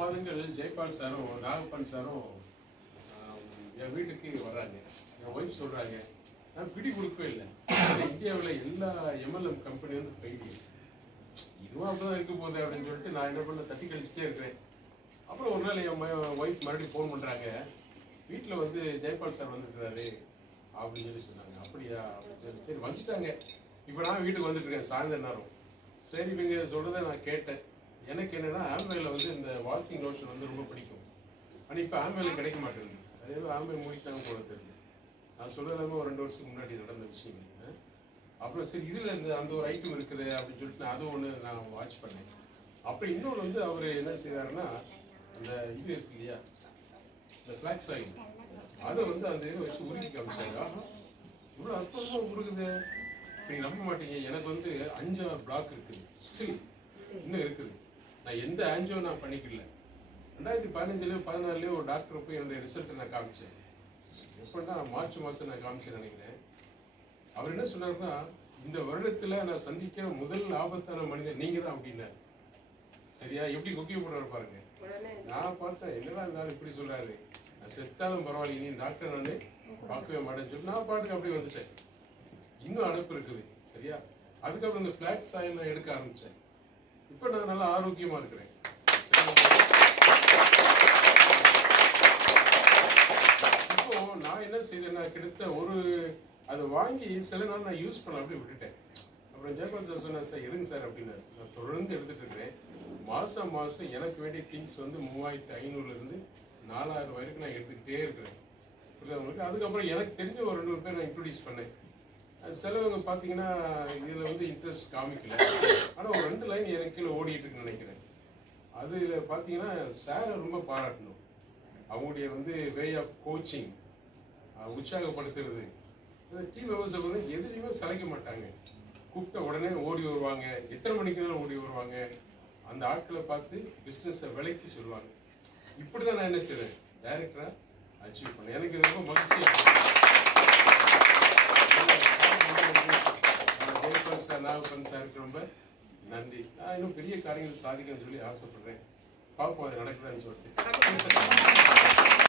மாதங்கள் ஜெயபால் சாரும் நாகப்பால் சாரும் என் வீட்டுக்கு வர்றாங்க. என் ஒய்ஃப் சொல்றாங்க, நான் பிடி கொடுக்கவே இல்லை, இந்தியாவில் எல்லா எம்எல்எம் கம்பெனி வந்து ஃபெயிலியர், இதுவும் அப்படிதான் இருக்க போகுது அப்படின்னு சொல்லிட்டு நான் என்ன பண்ண தட்டி கழிச்சிட்டே இருக்கிறேன். அப்புறம் ஒரு நாள் என் ஒய்ஃப் மறுபடியும் ஃபோன் பண்ணுறாங்க, வீட்டில் வந்து ஜெயபால் சார் வந்துருக்கிறாரு அப்படின்னு சொல்லி சொன்னாங்க. அப்படியா அப்படின்னு சொல்லி சரி வந்துட்டாங்க. இப்போ நான் வீட்டுக்கு வந்துட்டு இருக்கேன் சாயந்தர நேரம். சரி இவங்க சொல்கிறத நான் கேட்டேன். எனக்கு என்னென்னா ஆம்பேல வந்து இந்த வாஷிங் லோஷன் வந்து ரொம்ப பிடிக்கும். ஆனால் இப்போ ஆம்பேல கிடைக்க மாட்டேங்குது. அதே ஆம்பே மூடித்தாங்க போல தெரியுது. நான் சொல்கிறதாம ஒரு 2 வருஷத்துக்கு முன்னாடி நடந்த விஷயம். அப்புறம் சரி இதில் இந்த அந்த ஒரு ஐட்டம் இருக்குது அப்படின்னு சொல்லிட்டு நான் அதுவும் ஒன்று நான் வாட்ச் பண்ணேன். அப்புறம் இன்னொன்று வந்து அவர் என்ன செய்கிறாருன்னா, அந்த இது இருக்கு இல்லையா, இந்த ஃப்ளாக்ஸ் ஆயில், அதை வந்து அந்த இதை வச்சு உருக்கி காமிச்சாங்க. இவ்வளோ அற்புதமாக உருகுது, நீங்கள் நம்ப மாட்டீங்க. எனக்கு வந்து 5-6 பிளாக் இருக்குது, ஸ்டில் இன்னும் இருக்குது. நான் எந்த ஆன்ஜியோ நான் பண்ணிக்கல. 2015 14 ஒரு டாக்டர் போய் என்னுடைய ரிசல்ட்டை நான் காமிச்சேன். எப்படின்னா மார்ச் மாதம் நான் காமிச்சேன் நினைக்கிறேன். அவர் என்ன சொன்னார்னா, இந்த வருடத்தில் நான் சந்திக்கிற முதல் ஆபத்தான மனிதர் நீங்கள் தான் அப்படின்னாரு. சரியா, எப்படி கொக்கிய போடுறாரு பாருங்க. நான் பார்த்தேன், என்னடா இருந்தாலும் இப்படி சொல்றாரு, நான் செத்தாலும் பரவாயில்ல, நீ டாக்டர் நான் பார்க்கவே மாட்டேன்னு சொல்லி நான் பாட்டுக்கு அப்படியே வந்துட்டேன். இன்னும் அனுப்பு இருக்குது. சரியா, அதுக்கப்புறம் இந்த ஃபிளாக்ஸ் ஆயில் நான் எடுக்க ஆரம்பித்தேன். இப்போ நான் நல்லா ஆரோக்கியமாக இருக்கிறேன். இப்போ நான் என்ன செய்தேன்னா, கிட்டத்தட்ட அதை வாங்கி சில நாள் நான் யூஸ் பண்ண அப்படியே விட்டுட்டேன். அப்புறம் ஜெயபால் சார் சொன்னேன், சார் எடுங்க சார் அப்படின்னு. நான் தொடர்ந்து எடுத்துட்டு இருக்கிறேன். மாதம் மாதம் எனக்கு வேண்டிய திங்ஸ் வந்து 3500 4000 வரைக்கும் நான் எடுத்துக்கிட்டே இருக்கிறேன். புரியுது? அதுக்கப்புறம் எனக்கு தெரிஞ்ச ஒரு 2 பேர் நான் இன்ட்ரோடியூஸ் பண்ணேன். சிலவங்க பார்த்தீங்கன்னா இதில் வந்து இன்ட்ரெஸ்ட் காமிக்கல, ஆனால் ஒரு 2 லைன் எனக்கு கீழே ஓடிட்டு இருக்குன்னு நினைக்கிறேன். அதில் பார்த்தீங்கன்னா சாரை ரொம்ப பாராட்டணும். அவங்களுடைய வந்து வே ஆஃப் கோச்சிங், உற்சாகப்படுத்துறது, டீம் மெம்பர்ஸை வந்து எதுலையுமே சளைக்க மாட்டாங்க. கூப்பிட்ட உடனே ஓடி வருவாங்க, எத்தனை மணிக்குனாலும் ஓடி வருவாங்க. அந்த ஆட்களை பார்த்து பிஸ்னஸை விலைக்கு சொல்லுவாங்க. இப்படி தான் நான் என்ன செய்கிறேன், டைரக்டராக அச்சீவ் பண்ணேன். எனக்கு ரொம்ப மகிழ்ச்சியாக ஜெயபால் சார், நாகப்பன் சாருக்கு ரொம்ப நன்றி. நான் இன்னும் பெரிய காரியங்கள் சாதிக்கணும்னு சொல்லி ஆசைப்படுறேன். பார்ப்போம் அது நடக்குதான்னு சொல்லிட்டு.